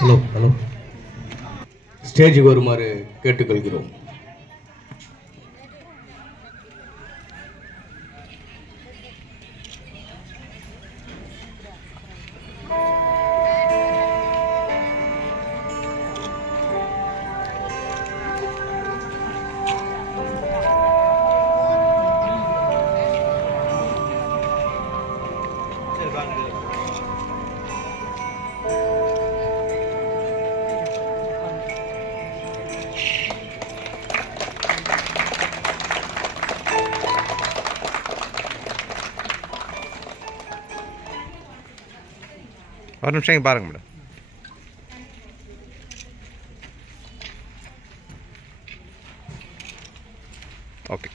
Hello hello ஸ்டேஜுக்கு வருமாறு கேட்டுக்கொள்கிறோம். ஒரு நிமிஷம் இங்கே பாருங்க மேடம். ஓகே.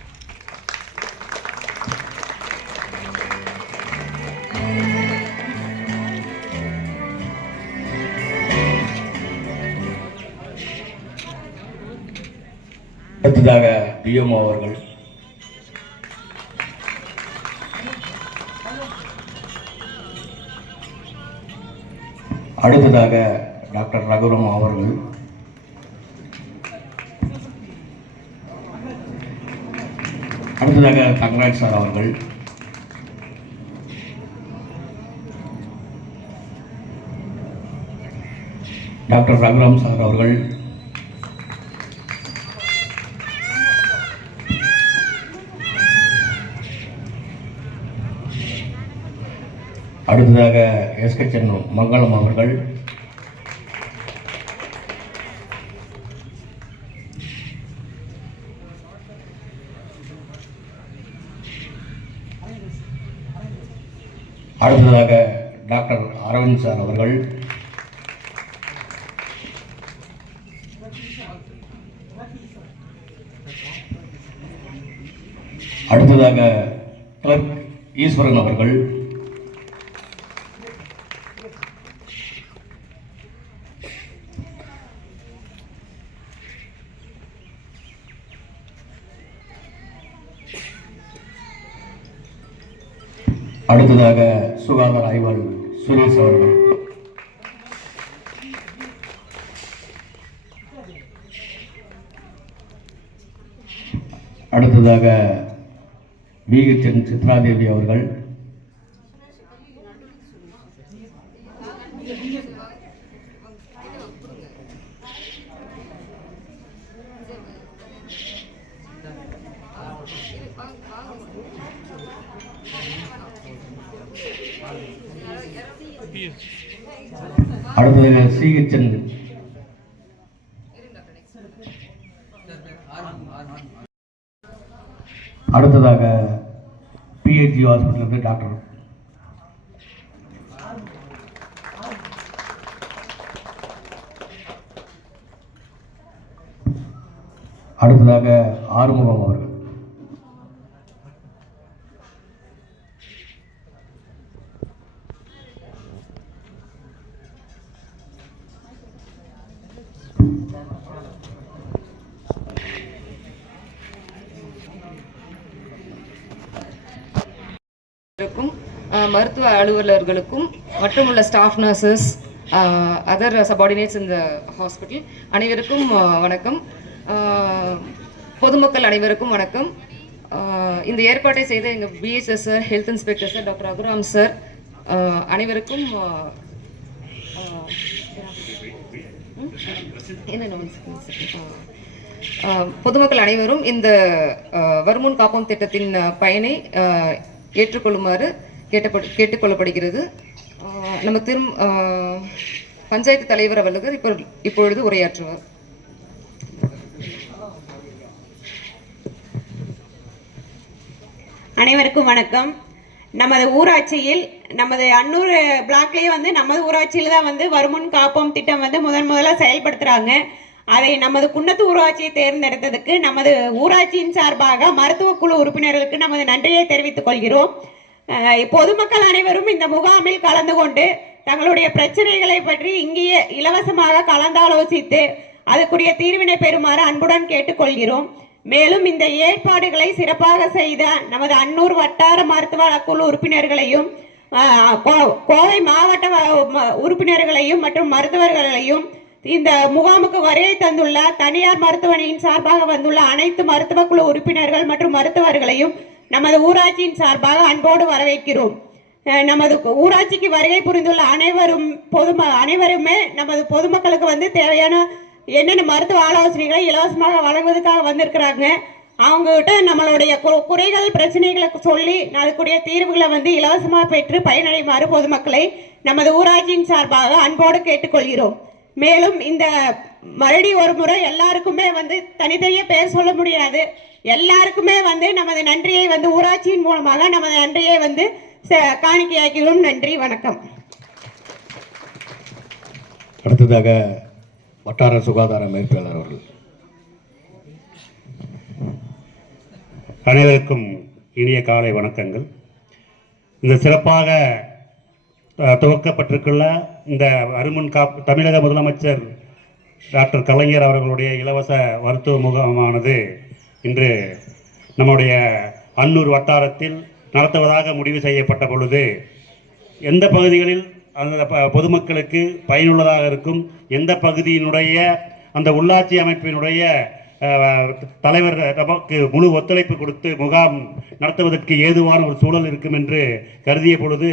அடுத்ததாக பிஎம்ஓ அவர்கள். அடுத்ததாக டாக்டர் ரகுராம் அவர்கள். அடுத்ததாக தங்கராஜ் சார் அவர்கள். டாக்டர் ரகுராம் சார் அவர்கள். அடுத்ததாக எஸ்கச்சன் மங்களம் அவர்கள். அடுத்ததாக டாக்டர் அரவிந்த் சார் அவர்கள். அடுத்ததாக கிளர்க் ஈஸ்வரன் அவர்கள். அடுத்ததாக சுகாதார ஆய்வாளர் சுரேஷ் அவர்கள். அடுத்ததாக வீகச்சன் சித்ராதேவி அவர்கள். அடுத்ததாக சிஹெச்என் அடுத்ததாக பிஹெச்சி ஹாஸ்பிட்டல் டாக்டர் அடுத்ததாக ஆறுமுகம் அவர்கள். இருக்கும் மருத்துவ அலுவலர்களுக்கும் மற்றும் உள்ள ஸ்டாஃப் நர்சஸ் அதர் சபார்டினேட்ஸ் இந்த ஹாஸ்பிட்டல் அனைவருக்கும் வணக்கம். பொதுமக்கள் அனைவருக்கும் வணக்கம். இந்த ஏற்பாட்டை செய்த எங்கள் PSS sir health inspector sir doctor Raghuram sir அனைவருக்கும் பொதுமக்கள் அனைவரும் இந்த வருமுன் காப்போம் திட்டத்தின் பயனை ஏற்றுக்கொள்ளுமாறு கேட்டப்படு கேட்டுக்கொள்ளப்படுகிறது. நம்ம திரும் பஞ்சாயத்து தலைவர் அவர்கள் இப்போ இப்பொழுது உரையாற்றுவார். அனைவருக்கும் வணக்கம். நமது ஊராட்சியில் நமது அன்னூர் பிளாக்லேயே வந்து நமது ஊராட்சியில் தான் வந்து வருமுன் காப்போம் திட்டம் வந்து முதன் முதலாக செயல்படுத்துகிறாங்க அதை நமது குன்னத்து ஊராட்சியை தேர்ந்தெடுத்ததுக்கு நமது ஊராட்சியின் சார்பாக மருத்துவ குழு உறுப்பினர்களுக்கு நமது நன்றியை தெரிவித்துக் கொள்கிறோம். பொதுமக்கள் அனைவரும் இந்த முகாமில் கலந்து கொண்டு தங்களுடைய பிரச்சனைகளை பற்றி இங்கேயே இலவசமாக கலந்தாலோசித்து அதுக்குரிய தீர்வினை பெறுமாறு அன்புடன் கேட்டுக்கொள்கிறோம் மேலும் இந்த ஏற்பாடுகளை சிறப்பாக செய்த நமது அன்னூர் வட்டார மருத்துவ குழு உறுப்பினர்களையும் கோ- கோவை மாவட்ட ம- உறுப்பினர்களையும் மற்றும் மருத்துவர்களையும் இந்த முகாமுக்கு வருகை தந்துள்ள தனியார் மருத்துவமனையின் சார்பாக வந்துள்ள அனைத்து மருத்துவ குழு உறுப்பினர்கள் மற்றும் மருத்துவர்களையும் நமது ஊராட்சியின் சார்பாக அன்போடு வரவேற்கிறோம். நமது ஊராட்சிக்கு வருகை புரிந்துள்ள அனைவரும் பொதும அனைவருமே நமது பொதுமக்களுக்கு வந்து தேவையான என்னென்ன மருத்துவ ஆலோசனைகளை இலவசமாக வழங்குவதற்காக வந்திருக்கிறாங்க அவங்ககிட்ட நம்மளுடைய கு- குறைகள் பிரச்சனைகளை சொல்லி அதுக்குரிய தீர்வுகளை வந்து இலவசமாக பெற்று பயனடைமாறு பொதுமக்களை நமது ஊராட்சியின் சார்பாக அன்போடு கேட்டுக்கொள்கிறோம். மேலும் இந்த மறுபடி ஒரு முறை எல்லாருக்குமே வந்து தனித்தனியாக பேர் சொல்ல முடியாது. எல்லாருக்குமே வந்து நமது நன்றியை வந்து ஊராட்சியின் மூலமாக நமது நன்றியை வந்து ச- காணிக்கையாக்கிறோம் நன்றி வணக்கம். அடுத்ததாக வட்டார சுகாதார மேற்பாளர் அவர்கள். அனைவருக்கும் இனிய காலை வணக்கங்கள். இந்த சிறப்பாக துவக்கப்பட்டிருக்குள்ள இந்த அருமன் காப் தமிழக முதலமைச்சர் டாக்டர் கலைஞர் அவர்களுடைய இலவச மருத்துவ முகாமானது இன்று நம்முடைய அன்னூர் வட்டாரத்தில் நடத்துவதாக முடிவு செய்யப்பட்ட பொழுது எந்த பகுதிகளில் அந்த ப- பொதுமக்களுக்கு பயனுள்ளதாக இருக்கும். எந்த பகுதியினுடைய அந்த உள்ளாட்சி அமைப்பினுடைய தலைவர் நமக்கு முழு ஒத்துழைப்பு கொடுத்து முகாம் நடத்துவதற்கு ஏதுவான ஒரு சூழல் இருக்கும் என்று கருதிய பொழுது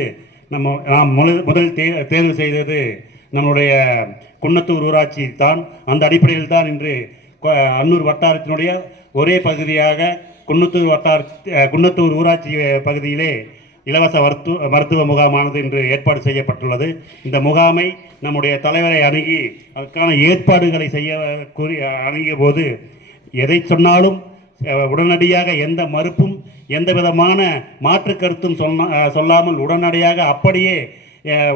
நம்ம நாம் முதல் முதல் தே தேர்வு செய்தது நம்முடைய குன்னத்தூர் ஊராட்சி தான். அந்த அடிப்படையில் தான் இன்று அன்னூர் வட்டாரத்தினுடைய ஒரே பகுதியாக குன்னத்தூர் வட்டார குன்னத்தூர் ஊராட்சி பகுதியிலே இலவச மருத்துவ மருத்துவ முகாமானது இன்று ஏற்பாடு செய்யப்பட்டுள்ளது. இந்த முகாமை நம்முடைய தலைவரை அணுகி அதற்கான ஏற்பாடுகளை செய்ய கூறி அணுகிய போது எதை சொன்னாலும் உடனடியாக எந்த மறுப்பும் எந்த விதமான மாற்று கருத்தும் சொன்ன சொல்லாமல் உடனடியாக அப்படியே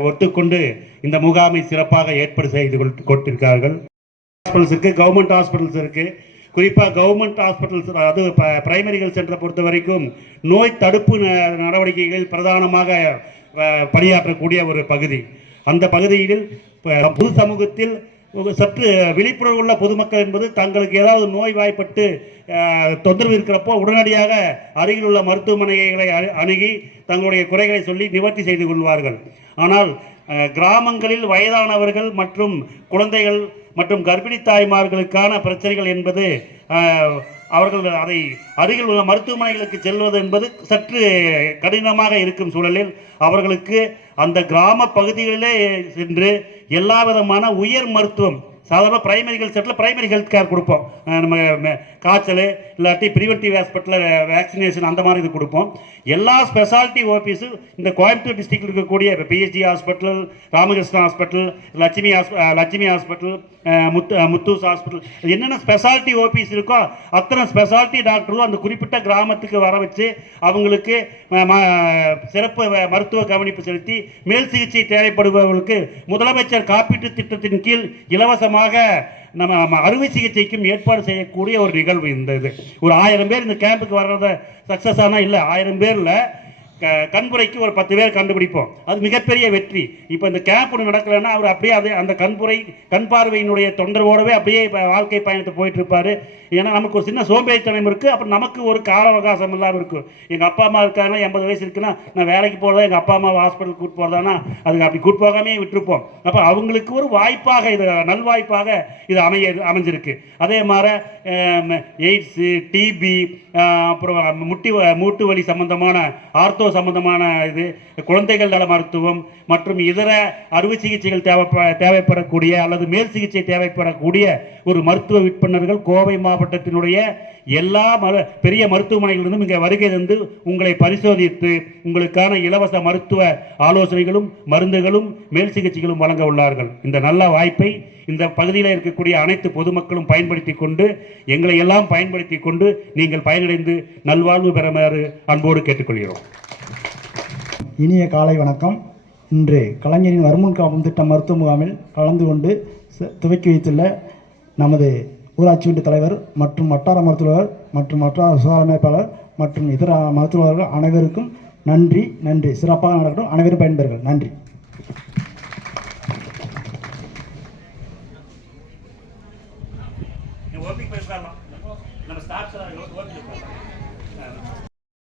ஒத்துக்கொண்டு இந்த முகாமை சிறப்பாக ஏற்பாடு செய்து கொள்- கொடுத்திருக்கார்கள் ஹாஸ்பிட்டல்ஸ் இருக்குது கவர்மெண்ட் ஹாஸ்பிட்டல்ஸ் இருக்குது குறிப்பாக கவர்மெண்ட் ஹாஸ்பிட்டல்ஸ் அது பிரைமரி ஹெல்த் சென்டரை பொறுத்த வரைக்கும் நோய் தடுப்பு ந- நடவடிக்கைகள் பிரதானமாக பணியாற்றக்கூடிய ஒரு பகுதி. அந்த பகுதியில் பொது சமூகத்தில் சற்று விழிப்புணர்வு உள்ள பொதுமக்கள் என்பது தங்களுக்கு ஏதாவது நோய் வாய்ப்பட்டு தொந்தரவு இருக்கிறப்போ உடனடியாக அருகில் உள்ள மருத்துவமனைகளை அணு- அணுகி தங்களுடைய குறைகளை சொல்லி நிவர்த்தி செய்து கொள்வார்கள். ஆனால் கிராமங்களில் வயதானவர்கள் மற்றும் குழந்தைகள் மற்றும் கர்ப்பிணி தாய்மார்களுக்கான பிரச்சனைகள் என்பது அவர்கள் அதை அருகில் உள்ள மருத்துவமனைகளுக்கு செல்வது என்பது சற்று கடினமாக இருக்கும் சூழலில் அவர்களுக்கு அந்த கிராம பகுதிகளிலே சென்று எல்லா விதமான உயர் மருத்துவம் சாதாரண பிரைமரி ஹெல்த் செட்டில் பிரைமரி ஹெல்த் கேர் கொடுப்போம். நம்ம காய்ச்சல் இல்லாட்டி ப்ரிவென்டிவ் ஹாஸ்பிட்டலில் வேக்சினேஷன் அந்த மாதிரி இது கொடுப்போம். எல்லா ஸ்பெஷாலிட்டி ஓபிஸும் இந்த கோயம்புத்தூர் டிஸ்ட்ரிக்டில் இருக்கக்கூடிய இப்போ PhD hospital Ramakrishna hospital Lakshmi has Lakshmi hospital Muthu Muthus hospital என்னென்ன ஸ்பெஷாலிட்டி ஓபிஸ் இருக்கோ அத்தனை ஸ்பெஷாலிட்டி டாக்டரும் அந்த குறிப்பிட்ட கிராமத்துக்கு வர வச்சு அவங்களுக்கு ம- சிறப்பு வ- மருத்துவ கவனிப்பு செலுத்தி மேல் சிகிச்சை தேவைப்படுபவர்களுக்கு முதலமைச்சர் காப்பீட்டு திட்டத்தின் கீழ் இலவசமாக நம்ம நம்ம அறுவை சிகிச்சைக்கும் ஏற்பாடு செய்யக்கூடிய ஒரு நிகழ்வு இந்த இது. ஒரு ஆயிரம் பேர் இந்த கேம்புக்கு வர்றத சக்ஸஸ் ஆனால் இல்லை ஆயிரம் பேரில் கண்புரைக்கு ஒரு பத்து பேர் கண்டுபிடிப்போம். அது மிகப்பெரிய வெற்றி. இப்போ இந்த கேம்ப் ஒன்று நடக்கலைன்னா அவர் அப்படியே அது அந்த கண்புரை கண் பார்வையினுடைய தொந்தரவோடவே அப்படியே இப்போ வாழ்க்கை பயணத்தை போயிட்டு இருப்பாரு ஏன்னா நமக்கு ஒரு சின்ன சோம்பேறித்தனம் இருக்குது அப்புறம் நமக்கு ஒரு கால அவகாசம் இல்லாமல் இருக்கும் எங்கள் அப்பா அம்மா இருக்காங்கன்னா எண்பது வயசு இருக்குன்னா நான் வேலைக்கு போகிறதா எங்கள் அப்பா அம்மா ஹாஸ்பிட்டல் கூட்டு போகிறதானா அதுக்கு அப்படி கூட்டு போகாமே விட்டுருப்போம். அப்போ அவங்களுக்கு ஒரு வாய்ப்பாக இது நல்வாய்ப்பாக இது அமைய அமைஞ்சிருக்கு. அதே மாதிரி எய்ட்ஸு டிபி அப்புறம் முட்டி வ- மூட்டு வலி சம்பந்தமான ஆர்த்தோ சம்பந்தமான இது குழந்தைகள் நல மருத்துவம் மற்றும் இதர அறுவை சிகிச்சைகள் தேவைப்ப தேவைப்படக்கூடிய அல்லது மேல் சிகிச்சை தேவைப்படக்கூடிய ஒரு மருத்துவ விற்பனர்கள் கோவை மாவட்டத்தினுடைய எல்லா மரு பெரிய மருத்துவமனைகளிலிருந்தும் இங்கே வருகை தந்து உங்களை பரிசோதித்து உங்களுக்கான இலவச மருத்துவ ஆலோசனைகளும் மருந்துகளும் மேல் சிகிச்சைகளும் வழங்க உள்ளார்கள். இந்த நல்ல வாய்ப்பை இந்த பகுதியில் இருக்கக்கூடிய அனைத்து பொதுமக்களும் பயன்படுத்தி கொண்டு எங்களை எல்லாம் பயன்படுத்தி கொண்டு நீங்கள் பயனடைந்து நல்வாழ்வு பெறுமாறு அன்போடு கேட்டுக்கொள்கிறோம். இனிய காலை வணக்கம். இன்று கலைஞரின் வருமுன் காப்பம் திட்ட மருத்துவ முகாமில் கலந்து கொண்டு துவக்கி வைத்துள்ள நமது ஊராட்சி ஒன்றிய தலைவர் மற்றும் வட்டார மருத்துவர் மற்றும் வட்டார சுகாதார அமைப்பாளர் மற்றும் இதர மருத்துவர்கள் அனைவருக்கும் நன்றி நன்றி. சிறப்பாக நடக்கட்டும். அனைவரும் பயன்பெறுங்கள். நன்றி.